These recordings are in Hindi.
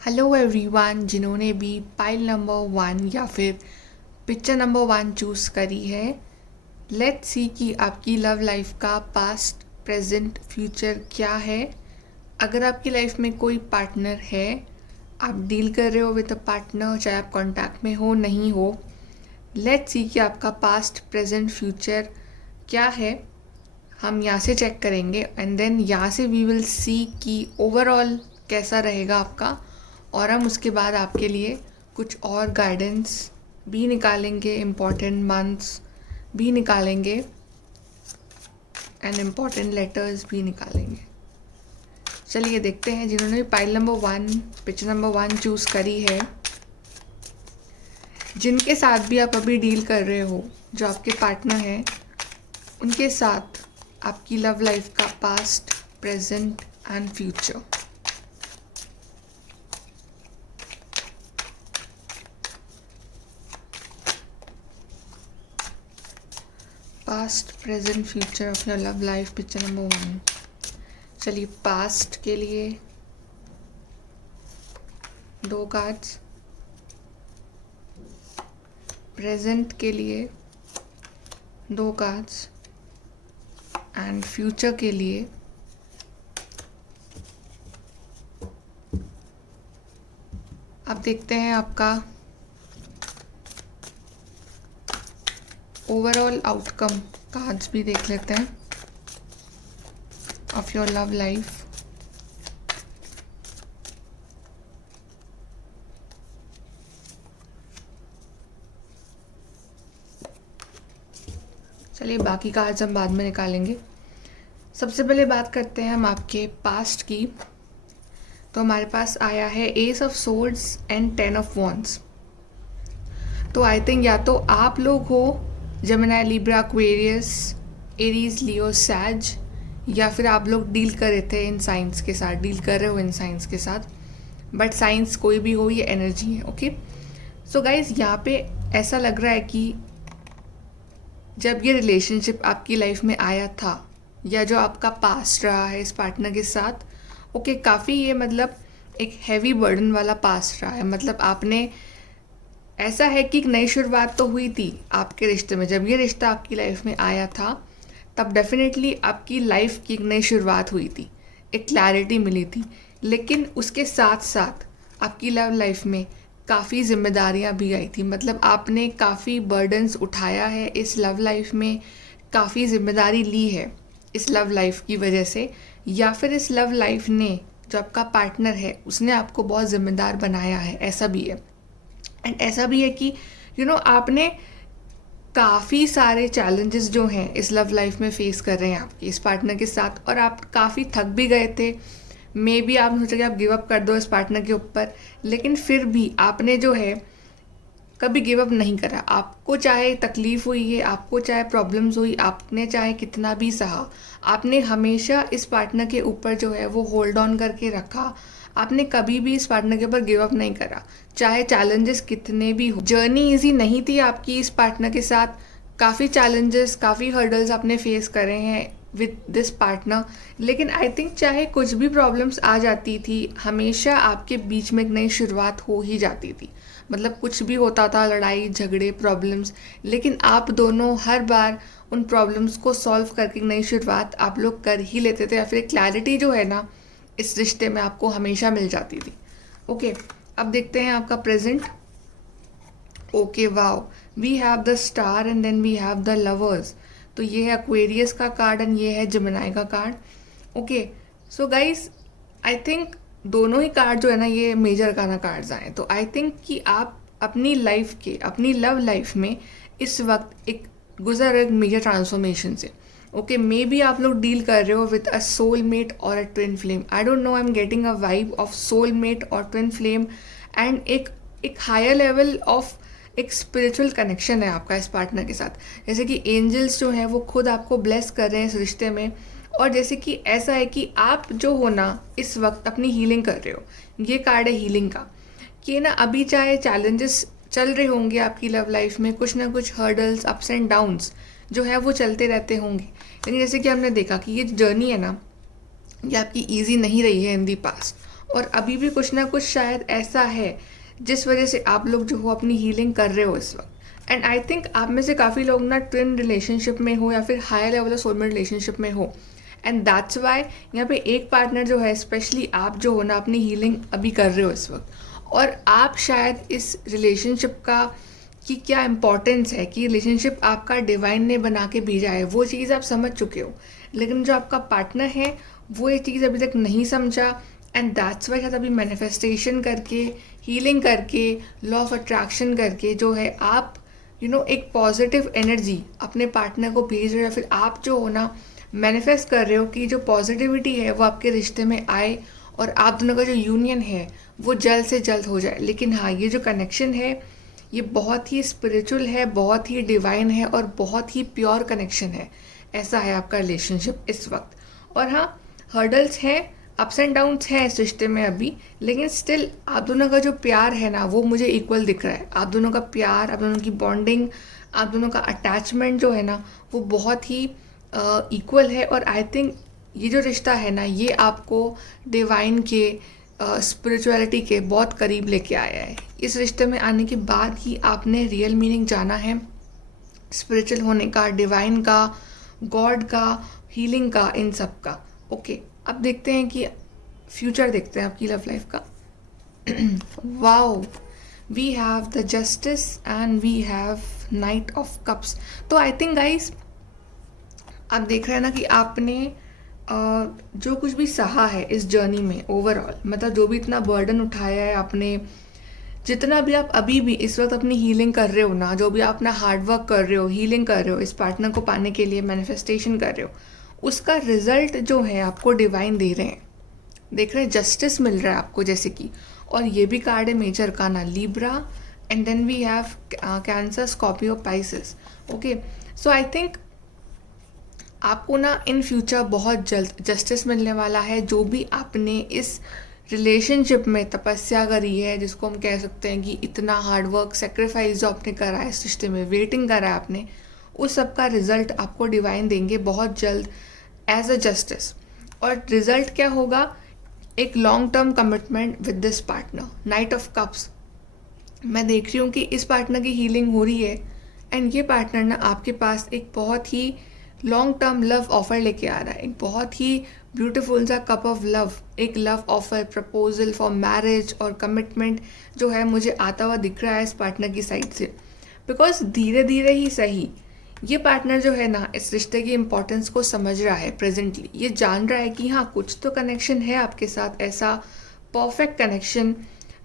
हेलो एवरीवन, जिन्होंने भी पाइल नंबर 1 या फिर पिक्चर नंबर 1 चूज़ करी है, लेट्स सी कि आपकी लव लाइफ का पास्ट प्रेजेंट फ्यूचर क्या है। अगर आपकी लाइफ में कोई पार्टनर है, आप डील कर रहे हो विद अ पार्टनर, चाहे आप कांटेक्ट में हो नहीं हो, लेट्स सी कि आपका पास्ट प्रेजेंट फ्यूचर क्या है। हम यहाँ से चेक करेंगे एंड देन यहाँ से वी विल सी कि ओवरऑल कैसा रहेगा आपका, और हम उसके बाद आपके लिए कुछ और गाइडेंस भी निकालेंगे, इम्पॉर्टेंट मंथ्स भी निकालेंगे एंड इम्पॉर्टेंट लेटर्स भी निकालेंगे। चलिए देखते हैं, जिन्होंने भी pile number 1 picture number 1 choose करी है, जिनके साथ भी आप अभी डील कर रहे हो, जो आपके पार्टनर हैं, उनके साथ आपकी लव लाइफ का past present and future. Past present future of your love life picture number 1। चलिए, पास्ट के लिए 2 कार्ड्स, प्रेजेंट के लिए 2 कार्ड्स एंड फ्यूचर के लिए अब देखते हैं आपका ओवरऑल आउटकम। कार्ड्स भी देख लेते हैं ऑफ योर लव लाइफ। चलिए, बाकी कार्ड्स हम बाद में निकालेंगे। सबसे पहले बात करते हैं हम आपके पास्ट की। तो हमारे पास आया है S of swords and 10 of wands. तो आई थिंक या तो आप लोग हो जेमिनी, लिब्रा, एक्वेरियस, एरीज, लियो, सैज, या फिर आप लोग डील कर रहे थे इन साइंस के साथ, डील कर रहे हो इन साइंस के साथ। बट साइंस कोई भी हो, ये एनर्जी है। ओके, सो गाइज, यहाँ पे ऐसा लग रहा है कि जब ये रिलेशनशिप आपकी लाइफ में आया था, या जो आपका पास्ट रहा है इस पार्टनर के साथ, ओके, काफ़ी ये मतलब एक हैवी बर्डन वाला पास्ट रहा है। मतलब आपने, ऐसा है कि एक नई शुरुआत तो हुई थी आपके रिश्ते में। जब ये रिश्ता आपकी लाइफ में आया था, तब डेफिनेटली आपकी लाइफ की एक नई शुरुआत हुई थी, एक क्लैरिटी मिली थी। लेकिन उसके साथ साथ आपकी लव लाइफ में काफ़ी जिम्मेदारियां भी आई थी। मतलब आपने काफ़ी बर्डन्स उठाया है इस लव लाइफ में, काफ़ी जिम्मेदारी ली है इस लव लाइफ की वजह से, या फिर इस लव लाइफ ने, जो आपका पार्टनर है, उसने आपको बहुत जिम्मेदार बनाया है। ऐसा भी है। एंड ऐसा भी है कि आपने काफ़ी सारे चैलेंजेस जो हैं इस लव लाइफ में फेस कर रहे हैं आपके इस पार्टनर के साथ, और आप काफ़ी थक भी गए थे। मे बी आपने सोचा कि आप गिव अप कर दो इस पार्टनर के ऊपर, लेकिन फिर भी आपने जो है कभी गिव अप नहीं करा। आपको चाहे तकलीफ़ हुई है, आपको चाहे प्रॉब्लम्स हुई, आपने चाहे कितना भी सहा, आपने हमेशा इस पार्टनर के ऊपर जो है वो होल्ड ऑन करके रखा। आपने कभी भी इस पार्टनर के ऊपर गिव अप नहीं करा, चाहे चैलेंजेस कितने भी हो। जर्नी इजी नहीं थी आपकी इस पार्टनर के साथ। काफ़ी चैलेंजेस, काफ़ी हर्डल्स आपने फेस करे हैं विद दिस पार्टनर। लेकिन आई थिंक चाहे कुछ भी प्रॉब्लम्स आ जाती थी, हमेशा आपके बीच में एक नई शुरुआत हो ही जाती थी। मतलब कुछ भी होता था, लड़ाई झगड़े प्रॉब्लम्स, लेकिन आप दोनों हर बार उन प्रॉब्लम्स को सॉल्व करके नई शुरुआत आप लोग कर ही लेते थे, या फिर क्लैरिटी जो है ना इस रिश्ते में आपको हमेशा मिल जाती थी। ओके, अब देखते हैं आपका present. Okay, wow, we have the star and then we have the lovers. तो ये है एक्वेरियस का कार्ड एंड ये है जेमिनी का card. Okay, so guys, I think दोनों ही कार्ड जो है ना, ये मेजर अरकाना कार्ड्स आए। तो आई थिंक कि आप अपनी लाइफ के, अपनी लव लाइफ में इस वक्त एक गुजर रहे मेजर ट्रांसफॉर्मेशन से। ओके, मे बी आप लोग डील कर रहे हो विद अ सोलमेट और a twin flame. I don't know, I am getting a vibe of soulmate और ट्विन फ्लेम, एंड एक हायर लेवल ऑफ एक स्पिरिचुअल कनेक्शन है आपका इस पार्टनर के साथ। जैसे कि एंजल्स जो हैं वो खुद आपको ब्लेस कर रहे हैं इस रिश्ते में, और जैसे कि ऐसा है कि आप जो हो ना इस वक्त अपनी हीलिंग कर रहे हो। ये कार्ड है हीलिंग का, कि ना अभी चाहे चैलेंजेस चल रहे होंगे आपकी लव लाइफ में, कुछ ना कुछ हर्डल्स, अप्स एंड डाउन्स जो है वो चलते रहते होंगे। लेकिन जैसे कि हमने देखा कि ये जर्नी है ना, ये आपकी ईजी नहीं रही है इन दी पास्ट। और अभी भी कुछ ना कुछ शायद ऐसा है जिस वजह से आप लोग जो हो अपनी हीलिंग कर रहे हो इस वक्त। एंड आई थिंक आप में से काफ़ी लोग ना ट्विन रिलेशनशिप में हो या फिर higher level of soulmate relationship में हो, एंड दैट्स वाई यहाँ पे एक पार्टनर जो है, स्पेशली आप जो हो ना अपनी हीलिंग अभी कर रहे हो इस वक्त, और आप शायद इस रिलेशनशिप का कि क्या इम्पोर्टेंस है, कि रिलेशनशिप आपका डिवाइन ने बना के भेजा है, वो चीज़ आप समझ चुके हो, लेकिन जो आपका पार्टनर है वो ये चीज़ अभी तक नहीं समझा। एंड दैट्स वाई शायद अभी मैनिफेस्टेशन करके, हीलिंग करके, लॉ ऑफ अट्रैक्शन करके जो है आप एक पॉजिटिव एनर्जी अपने पार्टनर को भेज रहे हो, या फिर आप जो हो ना मैनिफेस्ट कर रहे हो कि जो पॉजिटिविटी है वो आपके रिश्ते में आए और आप दोनों का जो यूनियन है वो जल्द से जल्द हो जाए। लेकिन हाँ, ये जो कनेक्शन है ये बहुत ही स्पिरिचुअल है, बहुत ही डिवाइन है और बहुत ही प्योर कनेक्शन है। ऐसा है आपका रिलेशनशिप इस वक्त। और हाँ, हर्डल्स हैं, अप्स एंड डाउन्स हैं इस रिश्ते में अभी, लेकिन स्टिल आप दोनों का जो प्यार है ना वो मुझे इक्वल दिख रहा है। आप दोनों का प्यार, आप दोनों की बॉन्डिंग, आप दोनों का अटैचमेंट जो है ना वो बहुत ही इक्वल है। और आई थिंक ये जो रिश्ता है ना ये आपको डिवाइन के, स्पिरिचुअलिटी के बहुत करीब लेके आया है। इस रिश्ते में आने के बाद ही आपने रियल मीनिंग जाना है स्पिरिचुअल होने का, डिवाइन का, गॉड का, हीलिंग का, इन सब का। ओके, अब देखते हैं कि फ्यूचर देखते हैं आपकी लव लाइफ का। Wow, we have the justice and we have knight of cups. तो आई थिंक गाइज आप देख रहे हैं ना कि आपने जो कुछ भी सहा है इस जर्नी में ओवरऑल, मतलब जो भी इतना बर्डन उठाया है आपने, जितना भी आप अभी भी इस वक्त अपनी हीलिंग कर रहे हो ना, जो भी आप अपना हार्ड वर्क कर रहे हो, हीलिंग कर रहे हो, इस पार्टनर को पाने के लिए मैनिफेस्टेशन कर रहे हो, उसका रिजल्ट जो है आपको डिवाइन दे रहे हैं। देख रहे हैं, जस्टिस मिल रहा है आपको जैसे कि। और ये भी कार्ड है मेजर का ना, Libra, and then we have Cancer, Scorpio, Pisces. Okay, so I think आपको ना इन फ्यूचर बहुत जल्द जस्टिस मिलने वाला है। जो भी आपने इस रिलेशनशिप में तपस्या करी है, जिसको हम कह सकते हैं कि इतना हार्डवर्क, सेक्रीफाइस जो आपने करा है इस रिश्ते में, वेटिंग करा है आपने, उस सब का रिजल्ट आपको डिवाइन देंगे बहुत जल्द एज अ जस्टिस। और रिजल्ट क्या होगा? एक long term commitment with this partner. Night of cups, मैं देख रही हूँ कि इस पार्टनर की हीलिंग हो रही है, एंड ये पार्टनर ना आपके पास एक बहुत ही लॉन्ग टर्म लव ऑफर लेके आ रहा है, एक बहुत ही ब्यूटीफुल सा कप ऑफ लव, एक love offer, proposal for marriage और कमिटमेंट जो है मुझे आता हुआ दिख रहा है इस पार्टनर की साइड से। बिकॉज धीरे धीरे ही सही ये पार्टनर जो है ना इस रिश्ते की इम्पोर्टेंस को समझ रहा है प्रेजेंटली। ये जान रहा है कि हाँ, कुछ तो कनेक्शन है आपके साथ, ऐसा परफेक्ट कनेक्शन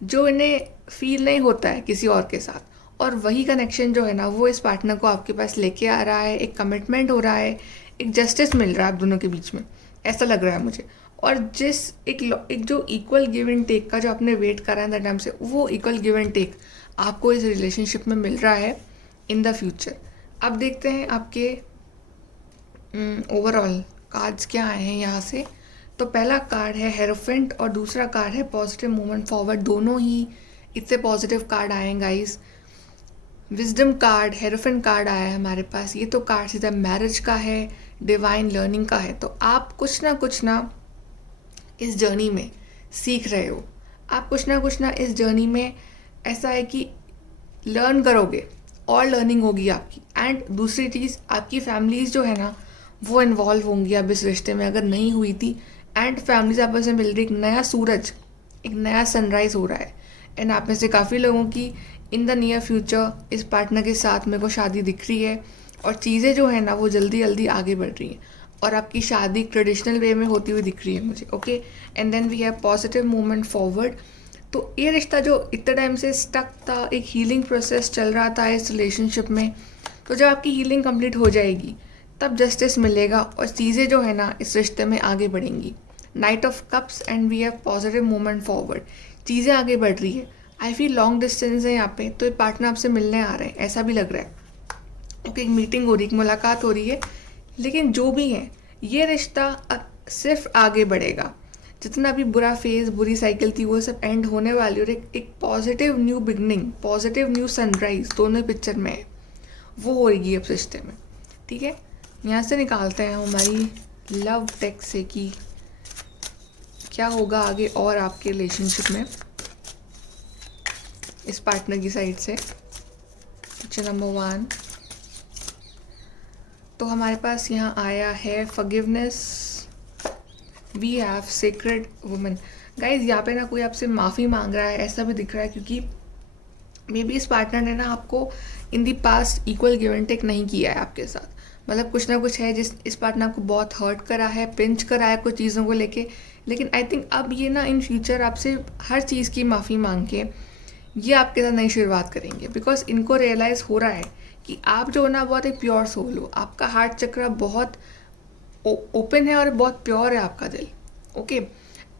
जो इन्हें फील नहीं होता है किसी और के साथ। और वही कनेक्शन जो है ना वो इस पार्टनर को आपके पास लेके आ रहा है, एक कमिटमेंट हो रहा है, एक जस्टिस मिल रहा है आप दोनों के बीच में, ऐसा लग रहा है मुझे। और जिस एक जो इक्वल गिव एंड टेक का जो आपने वेट करा है टाइम से, वो इक्वल गिव एंड टेक आपको इस रिलेशनशिप में मिल रहा है इन द फ्यूचर। अब देखते हैं आपके ओवरऑल कार्ड्स क्या आए हैं यहाँ से। तो पहला कार्ड है हेरोफेंट और दूसरा कार्ड है पॉजिटिव मूवमेंट फॉरवर्ड। दोनों ही इतने पॉजिटिव कार्ड आए हैं guys. Wisdom card, hierophant card आया है हमारे पास। ये तो कार्ड सीधा मैरिज का है, डिवाइन लर्निंग का है। तो आप कुछ ना इस जर्नी में सीख रहे हो, आप कुछ ना इस जर्नी में ऐसा है कि लर्न करोगे और लर्निंग होगी आपकी। एंड दूसरी चीज़, आपकी फैमिलीज जो है ना वो इन्वॉल्व होंगी अब इस रिश्ते में, अगर नहीं हुई थी। एंड फैमिलीज आपस में मिल रही, एक नया सूरज, एक नया सनराइज हो रहा है। एंड आप में से काफ़ी लोगों की इन द नियर फ्यूचर इस पार्टनर के साथ मेरे को शादी दिख रही है, और चीज़ें जो है ना वो जल्दी जल्दी आगे बढ़ रही हैं, और आपकी शादी ट्रेडिशनल वे में होती हुई दिख रही है मुझे। Okay, and then we have positive movement forward. तो ये रिश्ता जो इतने टाइम से स्टक था, एक हीलिंग प्रोसेस चल रहा था इस रिलेशनशिप में, तो जब आपकी हीलिंग कंप्लीट हो जाएगी तब जस्टिस मिलेगा और चीज़ें जो है ना इस रिश्ते में आगे बढ़ेंगी। Knight of cups and we have positive movement forward, चीज़ें आगे बढ़ रही है। आई फील लॉन्ग डिस्टेंस है यहाँ पे, तो ये पार्टनर आपसे मिलने आ रहे हैं, ऐसा भी लग रहा है। ओके, एक मीटिंग हो रही है, एक मुलाकात हो रही है, लेकिन जो भी है ये रिश्ता अब सिर्फ आगे बढ़ेगा। जितना भी बुरा फेज, बुरी साइकिल थी, वो सब एंड होने वाली, और एक positive new beginning, positive new sunrise दोनों पिक्चर में है, वो होगी अब रिश्ते में। ठीक है, यहाँ से निकालते हैं हमारी लव टेक से कि क्या होगा आगे और आपके रिलेशनशिप में इस पार्टनर की साइड से। पिक्चर नंबर 1, तो हमारे पास यहाँ आया है forgiveness, we have sacred woman. Guys यहाँ पे ना कोई आपसे माफ़ी मांग रहा है ऐसा भी दिख रहा है, क्योंकि मे बी इस पार्टनर ने ना आपको in the past equal give and take नहीं किया है आपके साथ। मतलब कुछ ना कुछ है जिस इस पार्टनर को बहुत हर्ट करा है, पिंच करा है कुछ चीज़ों को लेके। लेकिन आई थिंक अब ये ना इन फ्यूचर आपसे हर चीज़ की माफ़ी मांग के ये आपके साथ नई शुरुआत करेंगे, बिकॉज इनको रियलाइज़ हो रहा है कि आप जो ना बहुत एक प्योर सोल हो, आपका हार्ट चक्र बहुत ओपन है और बहुत प्योर है आपका दिल। ओके,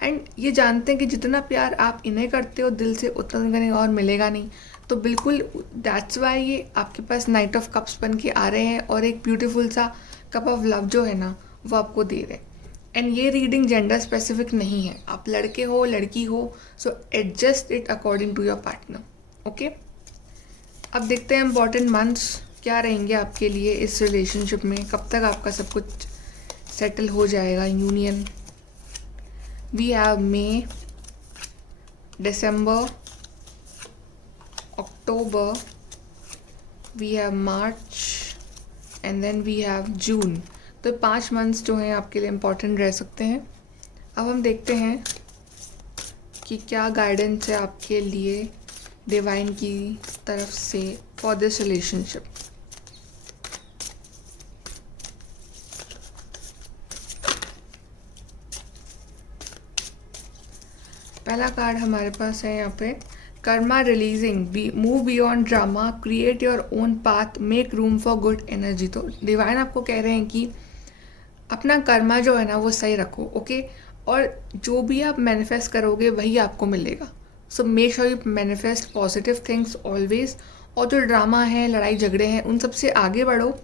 एंड ये जानते हैं कि जितना प्यार आप इन्हें करते हो दिल से उतना कहीं और मिलेगा नहीं। तो बिल्कुल दैट्स वाई ये आपके पास नाइट ऑफ कप्स बन के आ रहे हैं और एक ब्यूटीफुल सा कप ऑफ लव जो है ना वो आपको दे रहे हैं। एंड ये रीडिंग जेंडर स्पेसिफिक नहीं है, आप लड़के हो लड़की हो, so adjust it according to your partner. Okay, अब देखते हैं इम्पॉर्टेंट मंथ्स क्या रहेंगे आपके लिए इस रिलेशनशिप में, कब तक आपका सब कुछ सेटल हो जाएगा union. We have May, December, October, we have March and then we have June. तो 5 मंथ्स जो हैं आपके लिए इम्पॉर्टेंट रह सकते हैं। अब हम देखते हैं कि क्या गाइडेंस है आपके लिए डिवाइन की तरफ से फॉर दिस रिलेशनशिप। पहला कार्ड हमारे पास है यहाँ पे Karma releasing, move beyond drama, create your own path, make room for good energy. तो डिवाइन आपको कह रहे हैं कि अपना कर्मा जो है ना वो सही रखो। ओके, और जो भी आप मैनिफेस्ट करोगे वही आपको मिलेगा। So make sure you manifest positive things always. और जो ड्रामा है, लड़ाई झगड़े हैं, उन सब से आगे बढ़ो,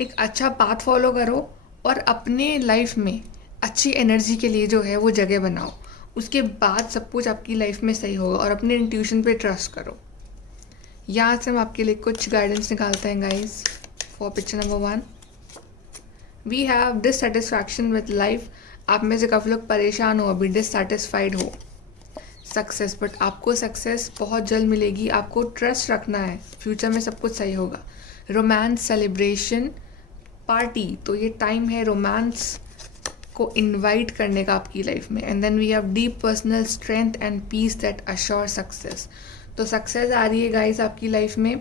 एक अच्छा पाथ फॉलो करो और अपने लाइफ में अच्छी एनर्जी के लिए जो है वो जगह बनाओ। उसके बाद सब कुछ आपकी लाइफ में सही होगा और अपने इंट्यूशन पे ट्रस्ट करो। यहाँ से हम आपके लिए कुछ गाइडेंस निकालते हैं guys for picture number 1। We have dissatisfaction with life. आप में से काफ़ी लोग परेशान हो, अभी डिससेटिस्फाइड हो। सक्सेस, बट आपको सक्सेस बहुत जल्द मिलेगी। आपको ट्रस्ट रखना है, फ्यूचर में सब कुछ सही होगा। रोमांस, सेलिब्रेशन, पार्टी, तो ये टाइम है रोमांस को इनवाइट करने का आपकी लाइफ में। And then we have deep personal strength and peace that assure success. तो सक्सेस आ रही है गाइस आपकी लाइफ में।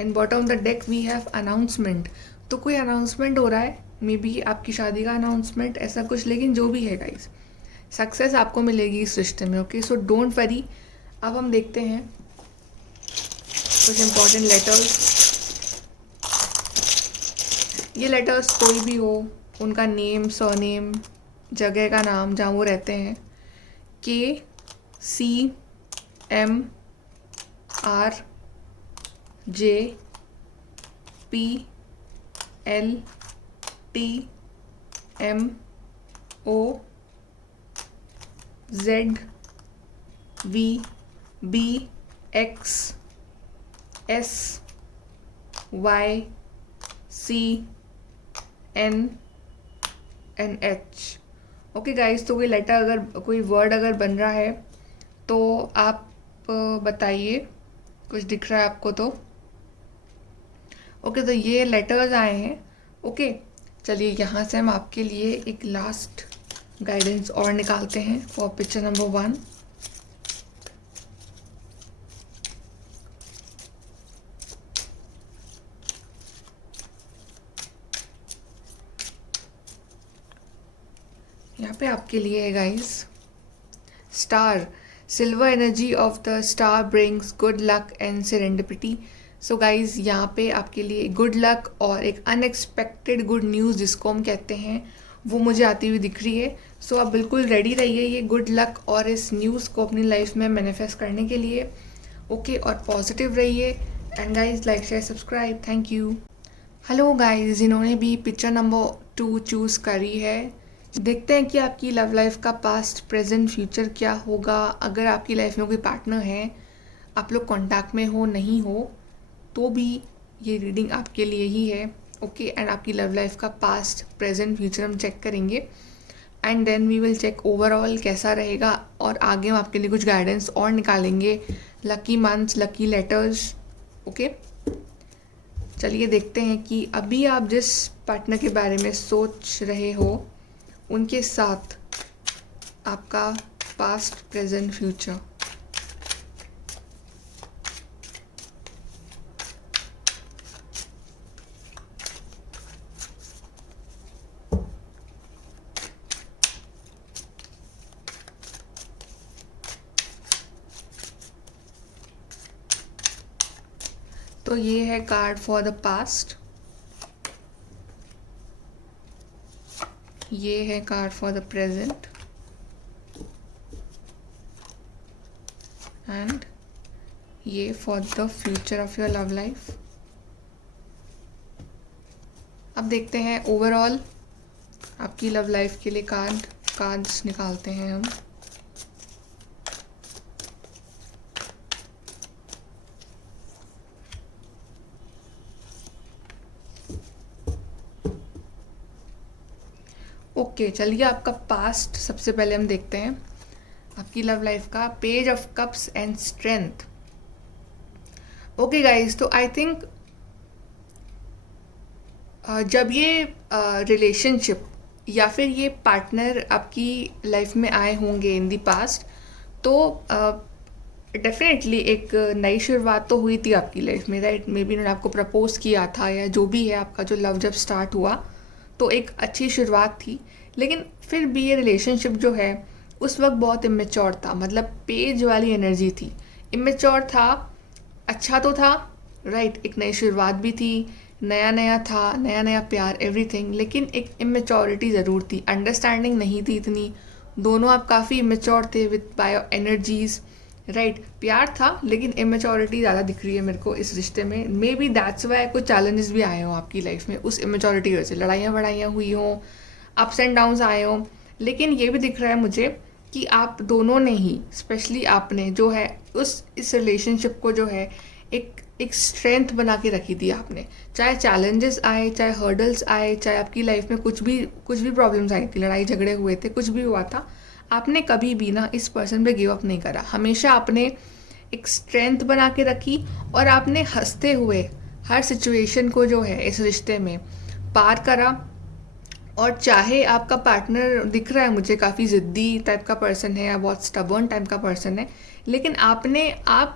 And bottom of the deck we have announcement. तो कोई अनाउंसमेंट हो रहा है, मे बी आपकी शादी का अनाउंसमेंट, ऐसा कुछ, लेकिन जो भी है गाइस सक्सेस आपको मिलेगी इस रिश्ते में। Okay, so don't worry. अब हम देखते हैं कुछ इम्पॉर्टेंट लेटर्स। ये लेटर्स कोई भी हो, उनका नेम, सरनेम, जगह का नाम जहाँ वो रहते हैं, KCMOZBXYNH। ओके गाइस, तो कोई लेटर अगर, कोई वर्ड अगर बन रहा है तो आप बताइए, कुछ दिख रहा है आपको तो। ओके, तो ये लेटर्स आए हैं। ओके, चलिए यहाँ से हम आपके लिए एक लास्ट गाइडेंस और निकालते हैं फॉर पिक्चर नंबर 1। यहाँ पे आपके लिए है guys star, silver energy of the star brings good luck and serendipity. So guys यहाँ पे आपके लिए गुड लक और एक अनएक्सपेक्टेड गुड न्यूज़ जिसको हम कहते हैं वो मुझे आती हुई दिख रही है। सो आप बिल्कुल रेडी रहिए ये गुड लक और इस न्यूज़ को अपनी लाइफ में मैनिफेस्ट करने के लिए। ओके, और पॉजिटिव रहिए। And guys like, share, subscribe. Thank you. Hello guys, जिन्होंने भी पिक्चर नंबर 2 चूज़ करी है, देखते हैं कि आपकी लव लाइफ का पास्ट, प्रेजेंट, फ्यूचर क्या होगा। अगर आपकी लाइफ में कोई पार्टनर है, आप लोग कांटेक्ट में हो, नहीं हो, तो भी ये रीडिंग आपके लिए ही है। ओके, एंड आपकी लव लाइफ का पास्ट, प्रेजेंट, फ्यूचर हम चेक करेंगे। And then we will check overall कैसा रहेगा, और आगे हम आपके लिए कुछ गाइडेंस और निकालेंगे, lucky months, lucky letters. Okay, चलिए देखते हैं कि अभी आप जिस पार्टनर के बारे में सोच रहे हो उनके साथ आपका पास्ट, प्रेजेंट, फ्यूचर। तो ये है कार्ड फॉर द पास्ट, ये है card for the present, and ये for the future of your love life. अब देखते हैं ओवरऑल आपकी लव लाइफ के लिए कार्ड्स निकालते हैं हम। ओके, चलिए आपका पास्ट सबसे पहले हम देखते हैं, आपकी लव लाइफ का page of cups and strength. Okay guys, तो आई थिंक जब ये रिलेशनशिप या फिर ये पार्टनर आपकी लाइफ में आए होंगे इन दी पास्ट, तो डेफिनेटली एक नई शुरुआत तो हुई थी आपकी लाइफ में, राइट? मे बी उन्होंने आपको प्रपोज किया था, या जो भी है आपका जो लव जब स्टार्ट हुआ तो एक अच्छी शुरुआत थी। लेकिन फिर भी ये रिलेशनशिप जो है उस वक्त बहुत इमेच्योर था, मतलब पेज वाली एनर्जी थी, इमेच्योर था। अच्छा तो था, राइट? एक नई शुरुआत भी थी, नया नया था, नया नया प्यार, एवरीथिंग, लेकिन एक इमेच्योरिटी ज़रूर थी, अंडरस्टैंडिंग नहीं थी इतनी। दोनों आप काफ़ी इमेच्योर थे विथ बायो एनर्जीज, राइट? प्यार था लेकिन इमेच्योरिटी ज़्यादा दिख रही है मेरे को इस रिश्ते में। मे बी दैट्स वाई कुछ चैलेंजेस भी आए हों आपकी लाइफ में उस इमेच्योरिटी की वजह से, लड़ाइयाँ वड़ाइयाँ हुई हों, अप्स एंड डाउन्स आए हों। लेकिन ये भी दिख रहा है मुझे कि आप दोनों ने ही, स्पेशली आपने जो है इस रिलेशनशिप को जो है एक स्ट्रेंथ बना के रखी थी आपने। चाहे चैलेंजेस आए, चाहे हर्डल्स आए, चाहे आपकी लाइफ में कुछ भी प्रॉब्लम्स आई थी, लड़ाई झगड़े हुए थे, कुछ भी हुआ था, आपने कभी भी ना इस पर्सन पे गिव अप नहीं करा। हमेशा आपने एक स्ट्रेंथ बना के रखी, और आपने हंसते हुए हर सिचुएशन को जो है इस रिश्ते में पार करा। और चाहे आपका पार्टनर दिख रहा है मुझे काफ़ी ज़िद्दी टाइप का पर्सन है या बहुत स्टबर्न टाइप का पर्सन है, लेकिन आप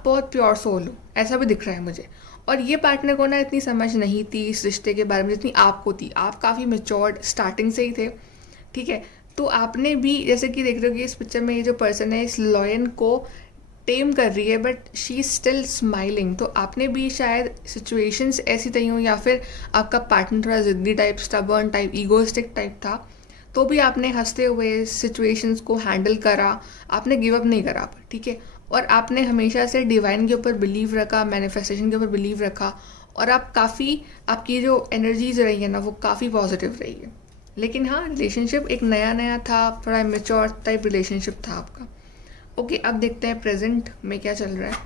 बहुत प्योर सोल हो, ऐसा भी दिख रहा है मुझे। और ये पार्टनर को ना इतनी समझ नहीं थी इस रिश्ते के बारे में जितनी आपको थी। आप काफ़ी मेच्योर्ड स्टार्टिंग से ही थे, ठीक है? तो आपने भी, जैसे कि देख रहे हो कि इस पिक्चर में ये जो पर्सन है इस लॉयन को टेम कर रही है, but she is still smiling. तो आपने भी शायद सिचुएशंस ऐसी तय हो, या फिर आपका पार्टनर थोड़ा ज़िद्दी type, stubborn type, egoistic type था, तो भी आपने हंसते हुए सिचुएशंस को हैंडल करा, आपने गिव अप नहीं करा, ठीक है? और आपने हमेशा से डिवाइन के ऊपर बिलीव रखा, मैनिफेस्टेशन के ऊपर बिलीव रखा, और आप काफ़ी, आपकी जो एनर्जीज रही है ना वो काफ़ी पॉजिटिव रही है। लेकिन हाँ, रिलेशनशिप एक नया नया था, थोड़ा मेच्योर टाइप रिलेशनशिप था आपका। ओके, अब देखते हैं प्रेजेंट में क्या चल रहा है।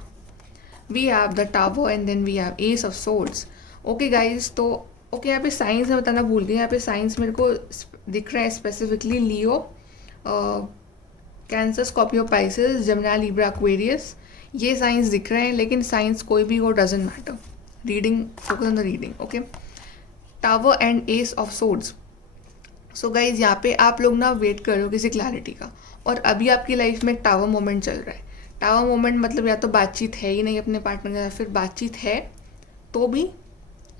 We have the tower and then we have ace of swords. Okay guys, तो ओके यहाँ पे साइंस में बताना भूल गई। यहाँ पे साइंस मेरे को दिख रहा है specifically Leo, cancer, Scorpio, Pisces, Gemini, Libra, Aquarius, ये साइंस दिख रहे हैं। लेकिन साइंस कोई भी हो, doesn't matter, reading, focus on the reading. Okay, tower and ace of swords. So guys यहाँ पे आप लोग ना वेट कर रहे हो किसी क्लैरिटी का, और अभी आपकी लाइफ में एक टावर मोमेंट चल रहा है। टावर मोमेंट मतलब या तो बातचीत है ही नहीं अपने पार्टनर के साथ, फिर बातचीत है तो भी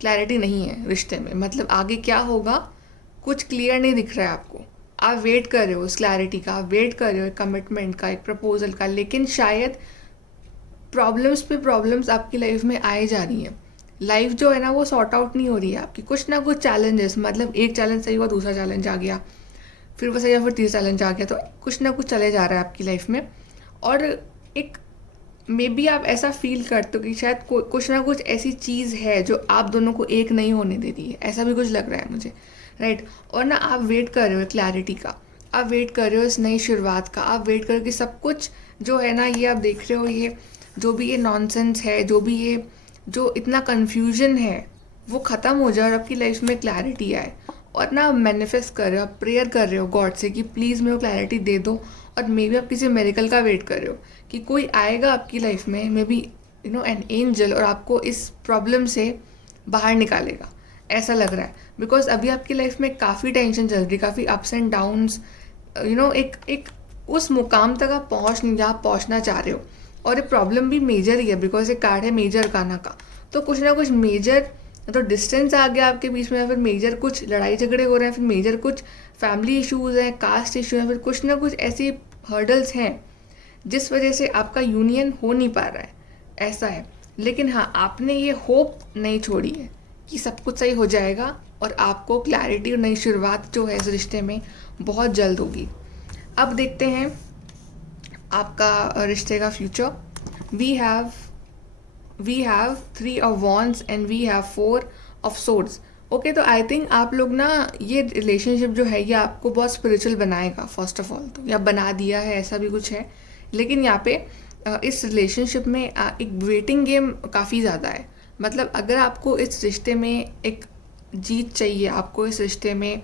क्लैरिटी नहीं है रिश्ते में, मतलब आगे क्या होगा कुछ क्लियर नहीं दिख रहा है आपको। आप वेट कर रहे हो उस क्लैरिटी का, आप वेट कर रहे हो एक कमिटमेंट का, एक प्रपोजल का, लेकिन शायद प्रॉब्लम्स पे प्रॉब्लम्स आपकी लाइफ में आए जा रही हैं। लाइफ जो है ना वो सॉर्ट आउट नहीं हो रही है आपकी, कुछ ना कुछ चैलेंजेस, मतलब एक चैलेंज सही हुआ, दूसरा चैलेंज आ गया, फिर वो सही हुआ, फिर तीसरा चैलेंज आ गया, तो कुछ ना कुछ चले जा रहा है आपकी लाइफ में। और एक मे बी आप ऐसा फील करते हो कि शायद कुछ ना कुछ ऐसी चीज़ है जो आप दोनों को एक नहीं होने दे रही है, ऐसा भी कुछ लग रहा है मुझे, राइट? और ना आप वेट कर रहे हो क्लैरिटी का, आप वेट कर रहे हो इस नई शुरुआत का, आप वेट कर कि सब कुछ जो है ना, ये आप देख रहे हो, ये जो भी ये नॉनसेंस है, जो इतना कन्फ्यूजन है वो ख़त्म हो जाए और आपकी लाइफ में क्लैरिटी आए। और ना मैनिफेस्ट कर रहे हो, आप प्रेयर कर रहे हो गॉड से कि प्लीज़ मेरे को क्लैरिटी दे दो, और मे बी आप किसी मेरिकल का वेट कर रहे हो कि कोई आएगा आपकी लाइफ में, मे बी एन एंजल, और आपको इस प्रॉब्लम से बाहर निकालेगा, ऐसा लग रहा है। बिकॉज अभी आपकी लाइफ में काफ़ी टेंशन चल रही, काफ़ी अप्स एंड डाउन्स, एक उस मुकाम तक आप पहुँच नहीं जहाँ आप पहुँचना चाह रहे हो। और ये प्रॉब्लम भी मेजर ही है, बिकॉज ये कार्ड है मेजर अरकाना का। तो कुछ ना कुछ मेजर तो डिस्टेंस आ गया आपके बीच में, या फिर मेजर कुछ लड़ाई झगड़े हो रहे हैं, फिर मेजर कुछ फैमिली इश्यूज़ हैं, कास्ट इशू है, फिर कुछ ना कुछ ऐसी हर्डल्स हैं जिस वजह से आपका यूनियन हो नहीं पा रहा है, ऐसा है। लेकिन हाँ, आपने ये होप नहीं छोड़ी है कि सब कुछ सही हो जाएगा, और आपको क्लैरिटी और नई शुरुआत जो है इस रिश्ते में बहुत जल्द होगी। अब देखते हैं आपका रिश्ते का future. We have 3 of wands and we have 4 of swords। Okay, तो आई थिंक आप लोग ना ये रिलेशनशिप जो है ये आपको बहुत स्पिरिचुअल बनाएगा फर्स्ट ऑफ ऑल, तो या बना दिया है, ऐसा भी कुछ है। लेकिन यहाँ पे इस रिलेशनशिप में एक वेटिंग गेम काफ़ी ज़्यादा है। मतलब अगर आपको इस रिश्ते में एक जीत चाहिए, आपको इस रिश्ते में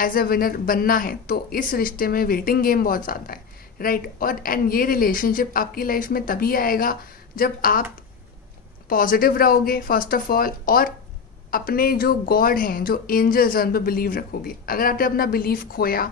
एज अ विनर बनना है, तो इस रिश्ते में वेटिंग गेम बहुत ज़्यादा है, राइट। और एंड ये रिलेशनशिप आपकी लाइफ में तभी आएगा जब आप पॉजिटिव रहोगे फर्स्ट ऑफ ऑल, और अपने जो गॉड हैं, जो एंजल्स हैं, उन पर बिलीव रखोगे। अगर आपने अपना बिलीव खोया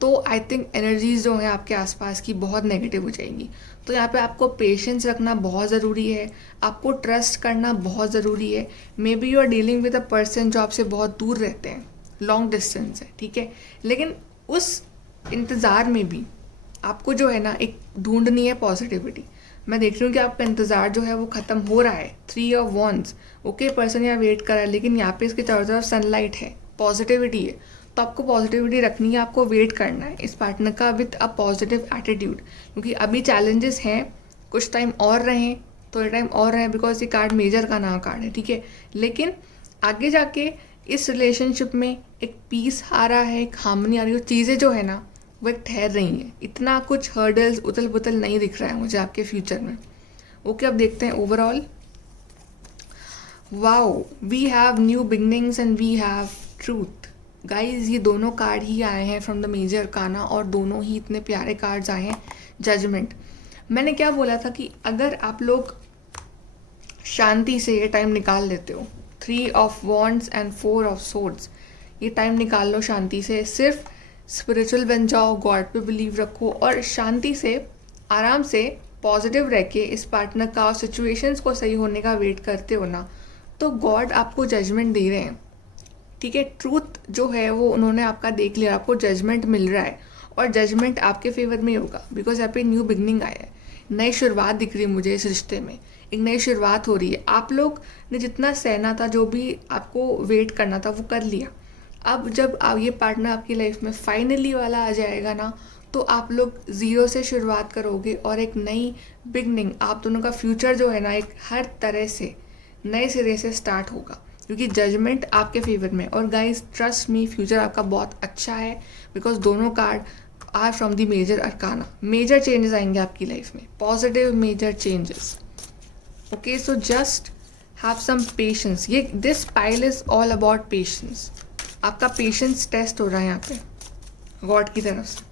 तो आई थिंक एनर्जीज जो हैं आपके आसपास की बहुत नेगेटिव हो जाएंगी। तो यहाँ पे आपको पेशेंस रखना बहुत ज़रूरी है, आपको ट्रस्ट करना बहुत ज़रूरी है। Maybe you are dealing with a person जो आपसे बहुत दूर रहते हैं, लॉन्ग डिस्टेंस है, ठीक है। लेकिन उस इंतज़ार में भी आपको जो है ना एक ढूंढनी है पॉजिटिविटी। मैं देख रही हूँ कि आपका इंतज़ार जो है वो ख़त्म हो रहा है। 3 of wands, ओके, पर्सन यहाँ वेट कर रहा है, लेकिन यहाँ पे इसके चारों तरफ सनलाइट है, पॉजिटिविटी है। तो आपको पॉजिटिविटी रखनी है, आपको वेट करना है इस पार्टनर का विथ अ पॉजिटिव एटीट्यूड, क्योंकि अभी चैलेंजेस हैं, कुछ टाइम और रहें, थोड़े टाइम और रहें, बिकॉज ये कार्ड मेजर का ना कार्ड है, ठीक है। लेकिन आगे जाके इस रिलेशनशिप में एक पीस आ रहा है, एक हार्मनी आ रही है, चीज़ें जो है ना वो एक ठहर रही हैं। इतना कुछ हर्डल्स उथल पुथल नहीं दिख रहा है मुझे आपके फ्यूचर में। ओके, अब देखते हैं overall. Wow, we have new beginnings and we have truth. Guys, ये दोनों कार्ड ही आए हैं फ्रॉम द मेजर अरकाना, और दोनों ही इतने प्यारे कार्ड्स आए हैं। जजमेंट, मैंने क्या बोला था कि अगर आप लोग शांति से ये टाइम निकाल लेते हो, 3 of wands and 4 of swords, ये टाइम निकाल लो शांति से, सिर्फ स्पिरिचुअल बन जाओ, गॉड पे बिलीव रखो, और शांति से आराम से पॉजिटिव रह के इस पार्टनर का और सिचुएशंस को सही होने का वेट करते हो ना, तो गॉड आपको जजमेंट दे रहे हैं, ठीक है। ट्रूथ जो है वो उन्होंने आपका देख लिया, आपको जजमेंट मिल रहा है, और जजमेंट आपके फेवर में होगा, बिकॉज यहाँ पे न्यू बिगनिंग आया है, नई शुरुआत दिख रही है मुझे इस रिश्ते में, एक नई शुरुआत हो रही है। आप लोग ने जितना सहना था, जो भी आपको वेट करना था, वो कर लिया। अब जब ये पार्टनर आपकी लाइफ में फाइनली वाला आ जाएगा ना, तो आप लोग ज़ीरो से शुरुआत करोगे, और एक नई बिगनिंग, आप दोनों का फ्यूचर जो है ना एक हर तरह से नए सिरे से स्टार्ट होगा, क्योंकि जजमेंट आपके फेवर में। और गाइज, ट्रस्ट मी, फ्यूचर आपका बहुत अच्छा है, बिकॉज दोनों card are from the major arcana. Major changes आएंगे आपकी लाइफ में, positive major changes. Okay, so just have some patience. ये this pile is all about patience. आपका पेशेंस टेस्ट हो रहा है यहाँ पे गॉड की तरफ से।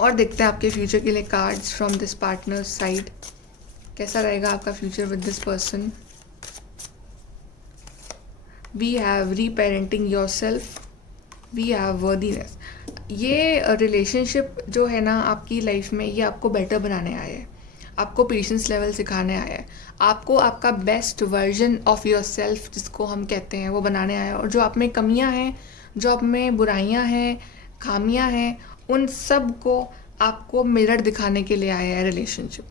और देखते हैं आपके फ्यूचर के लिए cards from this partner side, कैसा रहेगा आपका future with this person. We have reparenting yourself, we have worthiness. ये रिलेशनशिप जो है ना आपकी लाइफ में, ये आपको बेटर बनाने आया है, आपको पेशेंस लेवल सिखाने आया है, आपको आपका best version of your self जिसको हम कहते हैं वो बनाने आया है। और जो आप में कमियां हैं, जो आप में बुराइयां हैं, खामियां हैं, उन सब को आपको मिरर दिखाने के लिए आया है रिलेशनशिप।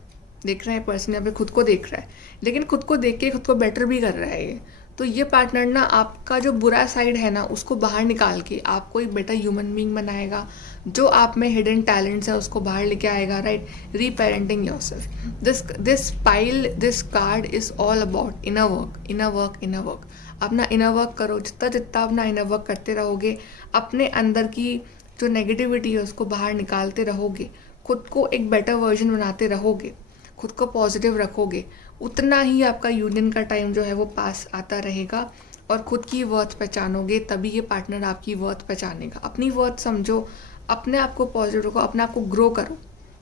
देख रहे हैं पर्सन यहाँ पे खुद को देख रहा है, लेकिन खुद को देख के खुद को बेटर भी कर रहा है ये। तो ये पार्टनर ना आपका जो बुरा साइड है ना उसको बाहर निकाल के आपको एक बेटर ह्यूमन बीइंग बनाएगा, जो आप में हिडन टैलेंट्स है उसको बाहर लेके आएगा, right. Reparenting yourself, this pile, this card is all about inner work, inner work, inner work. अपना इनर वर्क करो, जितना जितना अपना इनर वर्क करते रहोगे, अपने अंदर की जो नेगेटिविटी है उसको बाहर निकालते रहोगे, खुद को एक बेटर वर्जन बनाते रहोगे, खुद को पॉजिटिव रखोगे, उतना ही आपका यूनियन का टाइम जो है वो पास आता रहेगा और ख़ुद की वर्थ पहचानोगे, तभी ये पार्टनर आपकी वर्थ पहचानेगा। अपनी वर्थ समझो, अपने आप को पॉजिटिव रखो, अपने आप को ग्रो करो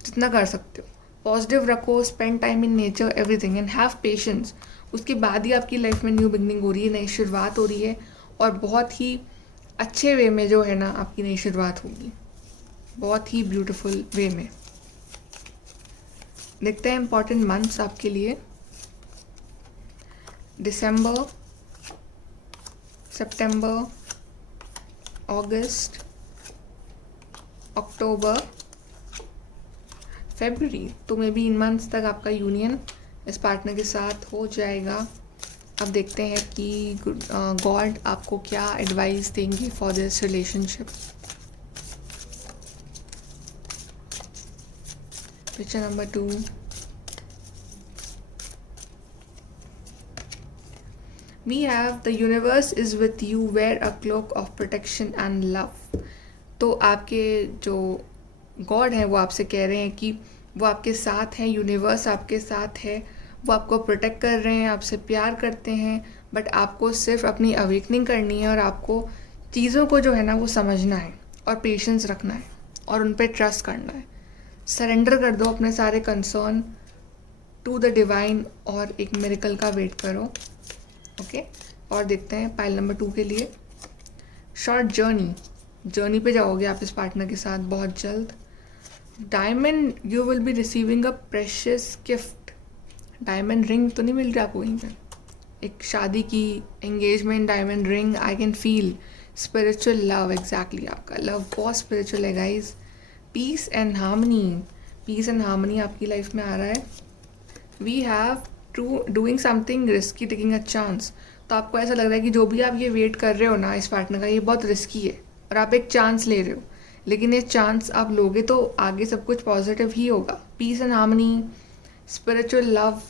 जितना कर सकते हो, पॉजिटिव रखो, spend time in nature, everything, and have patience. उसके बाद ही आपकी लाइफ में न्यू बिगनिंग हो रही है, नई शुरुआत हो रही है, और बहुत ही अच्छे वे में जो है ना आपकी नई शुरुआत होगी, बहुत ही ब्यूटीफुल वे में। देखते हैं इम्पॉर्टेंट मंथ्स आपके लिए। दिसंबर, सितंबर, अगस्त, अक्टूबर, फरवरी। तो मे बी इन मंथ्स तक आपका यूनियन इस पार्टनर के साथ हो जाएगा। अब देखते हैं कि गॉड आपको क्या एडवाइस देंगे for this relationship. Picture number 2, we have the universe is with you, wear a cloak of protection and love। तो आपके जो गॉड हैं वो आपसे कह रहे हैं कि वो आपके साथ हैं, यूनिवर्स आपके साथ है, वो आपको प्रोटेक्ट कर रहे हैं, आपसे प्यार करते हैं, बट आपको सिर्फ अपनी अवेकनिंग करनी है और आपको चीज़ों को जो है ना वो समझना है और पेशेंस रखना है और उन पर ट्रस्ट करना है। सरेंडर कर दो अपने सारे कंसर्न टू द डिवाइन और एक मिरेकल का वेट करो। ओके, और देखते हैं पाइल नंबर 2 के लिए। शॉर्ट जर्नी पे जाओगे आप इस पार्टनर के साथ बहुत जल्द। Diamond, you will be receiving a precious gift. Diamond ring तो नहीं मिल रही आपको कहीं पर, एक शादी की engagement diamond ring. I can feel spiritual love, exactly आपका लव बहुत स्पिरिचुअल है गाइज। पीस एंड हार्मनी आपकी लाइफ में आ रहा है। We have doing something risky, taking a chance. तो आपको ऐसा लग रहा है कि जो भी आप ये वेट कर रहे हो ना इस पार्टनर का, ये बहुत रिस्की है और आप एक चांस ले रहे हो, लेकिन ये चांस आप लोगे तो आगे सब कुछ पॉजिटिव ही होगा। Peace and harmony, spiritual love,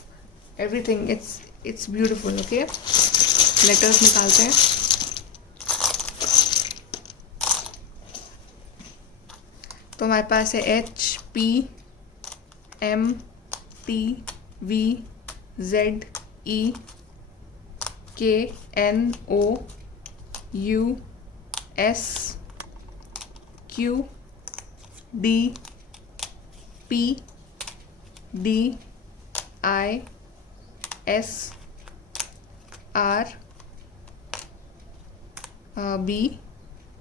everything, it's beautiful. Okay, letters निकालते हैं। तो हमारे पास है HPMTVZEQDPDISRB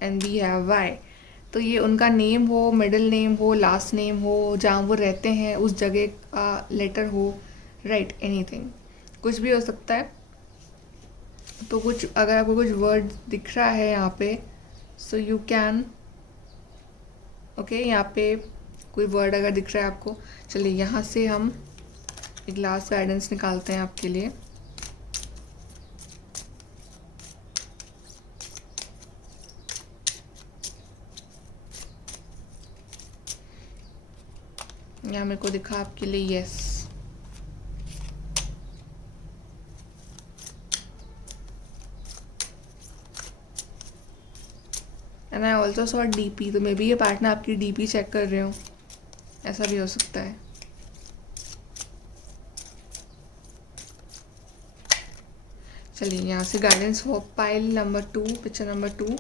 and we have Y। तो ये उनका नेम हो, मिडिल नेम हो, लास्ट नेम हो, जहाँ वो रहते हैं उस जगह का लेटर हो, राइट, एनीथिंग, कुछ भी हो सकता है। तो कुछ अगर आपको कुछ वर्ड दिख रहा है यहाँ पे, सो यू कैन, ओके, यहाँ पे कोई वर्ड अगर दिख रहा है आपको, चलिए यहाँ से हम एक लास्ट गाइडेंस निकालते हैं आपके लिए। यहाँ मेरे को दिखा आपके लिए yes. And I also saw DP, तो मे बी ये पार्टनर आपकी डीपी चेक कर रहे हो, ऐसा भी हो सकता है। चलिए यहाँ से गाइडेंस हो pile number 2, picture number 2।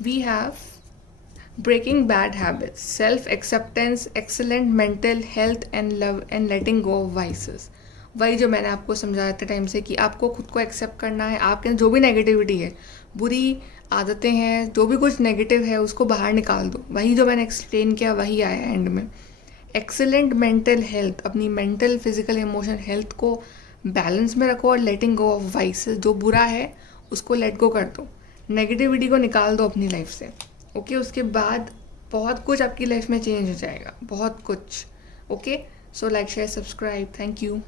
We have breaking bad habits, self-acceptance, excellent mental health and love and letting go of vices। वही जो मैंने आपको समझाया था टाइम से कि आपको खुद को एक्सेप्ट करना है, आपके जो भी नेगेटिविटी है, बुरी आदतें हैं, जो भी कुछ नेगेटिव है उसको बाहर निकाल दो। वही जो मैंने एक्सप्लेन किया वही आया एंड में। एक्सेलेंट मेंटल हेल्थ, अपनी मेंटल, फिजिकल, इमोशनल हेल्थ को बैलेंस में रखो और लेटिंग गो ऑफ वाइसेस, जो बुरा है उसको लेट गो कर दो, नेगेटिविटी को निकाल दो अपनी लाइफ से। ओके, उसके बाद बहुत कुछ आपकी लाइफ में चेंज हो जाएगा, बहुत कुछ। Okay, so like, share, subscribe, thank you.